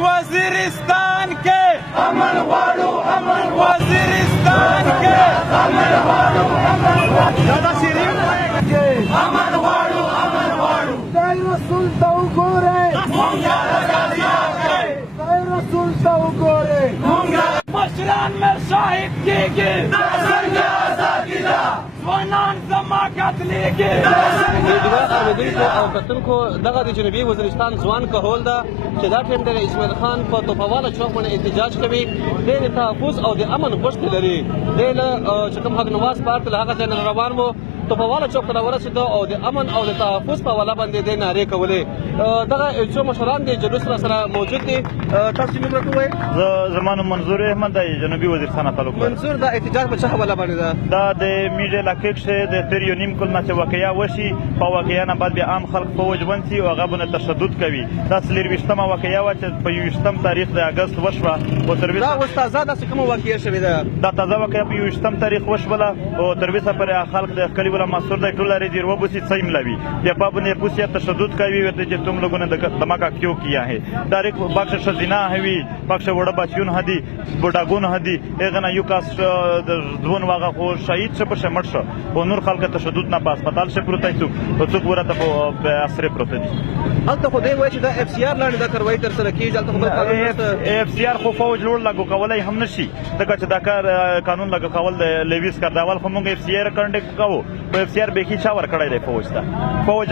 वजीरिस्तान के अमन वाड़ो अमन वजीरिस्तान के अमन वाड़ो दादा शरीफ के अमन वाड़ो रसूल तो गोरे रसूल तो गोरे मशरान में शाहिद की او کتونکو دغه د جنوبي وزیرستان ځوان کهول ده چې دا ټیم د اسماعیل خان په توپواله چوک باندې احتجاج کوي. دی د تحفظ او د امن غوښتنې لري. دی له چې کوم حق نواز پارک له هغه ځای نه روان و، توپواله چوک ته راورسېده او د امن او د تحفظ په حواله باندې دی نارې کولې. دغه څو مشران د جلوس سره موجود دي. تاسو نوم راته ووایئ. زما نوم منظور احمد دی، جنوبي وزیرستان تعلق لري. منظور، دا احتجاج په څه حواله باندې ده؟ دا د میډیا علاقې کښې د تېر یو نیم کال نه چې واقعه وشي، په واقعه نه بعد بیا عام خلک فوج ونیسي او هغه باندې تشدد کوي. دا 24مه واقعه وه چې په 21 تاریخ د اګست وشوه. دا اوس تازه داسې کومه واقعه شوې ده؟ دا تازه واقعه په 21 تاریخ وشوله او تر اوسه پورې خلک د ښکلي والا مسعود دی ټول رجیر وبوسی صحیح ملوی یا پا بنے پوسیا تشدد کاوی ورته چې تم لوگوں نے دھماکہ کیوں کیا ہے. ڈائریکٹ بخش شزینا ہوئی بخش وڑا بچیون هدی بوډاګون هدی اغه یو کاس ځون واغه خو شهید شه په شمړ شه او نور خلک تشدد نه په هسپتال شه پروتای څوک او څوک ورته په اثر پروت دي. هلته خو دی وایي چې دا اف سی آر لاندې دا کاروایي ترسره کېږي. هلته خو بل قانون نشته. اف سی آر خو فوج لوړ لاګو کولی هم نشي ځکه چې دا کار قانون لاګو کول د لیویس کار دی. اول خو موږ اف سی آر کنډکټ کوو، په اف سی آر بیخي چا ورکړی دی فوج ته. فوج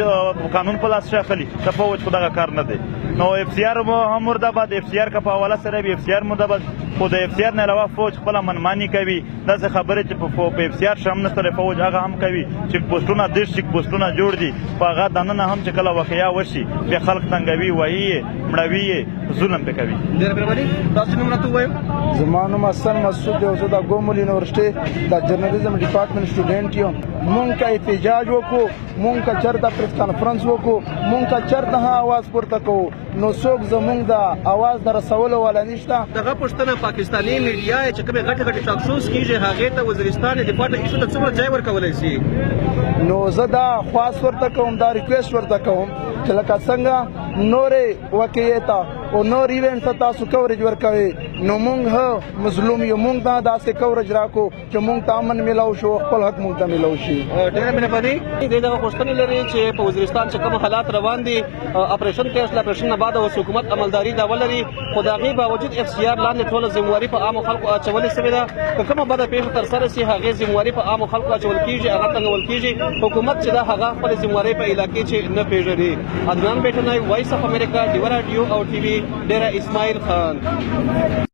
قانون په لاس شه اخلي، د فوج خو دغه کار نه دی. نو اف سی آر هم مرداباد، اف سی آر که په حواله سره وي اف سی آر مرداباد، خو د اف سی آر نه علاوه فوج خپله منماني کوي. داسې خبرې چې په اف سی آر شه هم نشته، فوج هغه هم کوي چې پوسټونه دېرش چیک پوسټونه جوړ دي په هغه دننه هم چې کله واقعه وشي بیا خلک تنګوي، وایي یې مړوي یې، ظلم پې کوي. ډېره مهرباني. تاسو نوم راته ووایئ. زما نوم حسن مسعود دی او زه د ګومل یونیورسټۍ د جرنالیزم ډپارټمنټ سټوډنټ یم. مونږ که احتجاج وکړو، مونږ که چېرته پریس کانفرنس وکړو، مونږ که چېرته ها اواز پورته کوو نو څوک زمونږ د اواز د رسولو والا نشته. دغه پوښتنه پاکستاني میډیا چې کومې غټې غټې ټاک شوز کېږي هغې ته وزیرستان دفاع ته ایښو ته څومره ځای ورکولی شي؟ نو زه دا خواست ورته کوم، دا ریکویسټ ورته کوم چې لکه څنګه نورې واقعې ته او نور ایونټ ته تاسو کوریج ورکوئ نو مونږ مظلوم یو، مونږ ته داسې کوریج راکړو چې مونږ ته امن میلاو شو، خپل حق مونږ ته میلاو شي. ډېره مهرباني. دی دغه غوښتنې لري چې په وزیرستان چې کوم حالات روان دي، اپریشن کیس له اپریشن نه بعد اوس حکومت عملداري دا ولري، خو د هغې باوجود اف سی آر لاندې ټوله ذمهواري په عامو خلکو اچولې سوې ده. که کومه بده پیښه ترسره سي هغې ذمهواري په عامو خلکو اچول کېږي، هغه تنګول کېږي. حکومت چې ده هغه خپلې ذمهوارۍ په علاقې چې نه پېژني. عدنان بیټنی، وایس اف امریکا، ډیوه راډیو او ټي وي، ډېره اسماعیل خان.